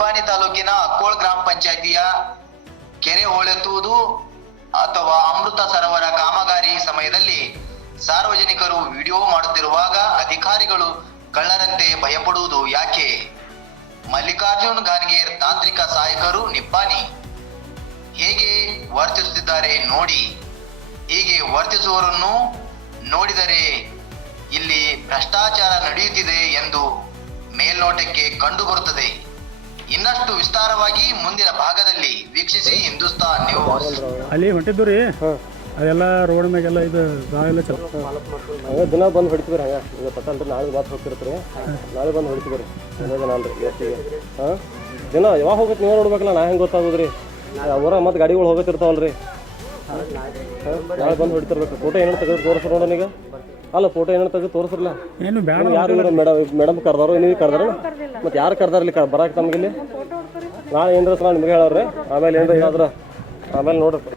ನಿಪ್ಪಾಣಿ ತಾಲೂಕಿನ ಅಕ್ಕೋಳ ಗ್ರಾಮ ಪಂಚಾಯಿತಿಯ ಕೆರೆ ಹೂಳೆತ್ತುವುದು ಅಥವಾ ಅಮೃತ ಸರೋವರ ಕಾಮಗಾರಿ ಸಮಯದಲ್ಲಿ ಸಾರ್ವಜನಿಕರು ವಿಡಿಯೋ ಮಾಡುತ್ತಿರುವಾಗ ಅಧಿಕಾರಿಗಳು ಕಳ್ಳರಂತೆ ಭಯಪಡುವುದು ಯಾಕೆ? ಮಲ್ಲಿಕಾರ್ಜುನ್ ಗಾನ್ಗೇರ್ ತಾಂತ್ರಿಕ ಸಹಾಯಕರು ನಿಪ್ಪಾಣಿ ಹೇಗೆ ವರ್ತಿಸುತ್ತಿದ್ದಾರೆ ನೋಡಿ. ಹೀಗೆ ವರ್ತಿಸುವವರನ್ನು ನೋಡಿದರೆ ಇಲ್ಲಿ ಭ್ರಷ್ಟಾಚಾರ ನಡೆಯುತ್ತಿದೆ ಎಂದು ಮೇಲ್ನೋಟಕ್ಕೆ ಕಂಡುಬರುತ್ತದೆ. ಇನ್ನಷ್ಟು ವಿಸ್ತಾರವಾಗಿ ಮುಂದಿನ ಭಾಗದಲ್ಲಿ ವೀಕ್ಷಿಸಿ ಹಿಂದೂಸ್ತಾನ್ ನ್ಯೂಸ್. ಅಲ್ಲಿ ಹೊಂಟಿದ್ದು ರೀ, ಅದೆಲ್ಲ ರೋಡ್ ಮ್ಯಾಗೆಲ್ಲ ಇದು ನಾವೆಲ್ಲ ದಿನ ಬಂದು ಹೊಡಿತೀವಿ ಹಂಗೆ. ಈಗ ಪಟ್ಟಂದ್ರೆ ನಾಳೆ ಬಾತ್ ಹೋಗ್ತಿರ್ತೀರಿ, ನಾಳೆ ಬಂದು ಹೊಡಿತೀವಿ ರೀ. ಜನ ಅಲ್ರಿ ಇವತ್ತಿಗೆ ದಿನ ಯಾವಾಗ ಹೋಗುತ್ತೆ ನೀವು ನೋಡ್ಬೇಕಲ್ಲ, ನಾ ಹೆಂಗೆ ಗೊತ್ತಾಗೋದ್ರಿ? ಊರ ಮತ್ತು ಗಾಡಿಗಳು ಹೋಗತ್ತಿರ್ತಾವಲ್ರಿ. ನಾಳೆ ಬಂದು ಹೊಡಿತಿರ್ಬೇಕು. ಫೋಟೋ ಏನೇನು ತೆಗೆದು ತೋರಿಸ್ರು ನೋಡೋಣ ಈಗ. ಅಲ್ಲ ಫೋಟೋ ಏನೇನು ತೆಗೆದು ತೋರಿಸ್ರಲ್ಲ. ಏನು ಬೇಡ ಯಾರು ಮೇಡಮ್ ಕರ್ದಾರೋ ನೀವು ಕರ್ದಾರ? ಮತ್ತು ಯಾರು ಕರ್ದಾರ ಇಲ್ಲಿ ಬರಾಕ್ ತಮಗಿಲ್ಲಿ? ನಾಳೆ ಏನ್ರ ನಿಮ್ಗೆ ಹೇಳವ್ರಿ. ಆಮೇಲೆ ಏನ್ರ ಏನಾದ್ರ ಆಮೇಲೆ ನೋಡ್ರಿ.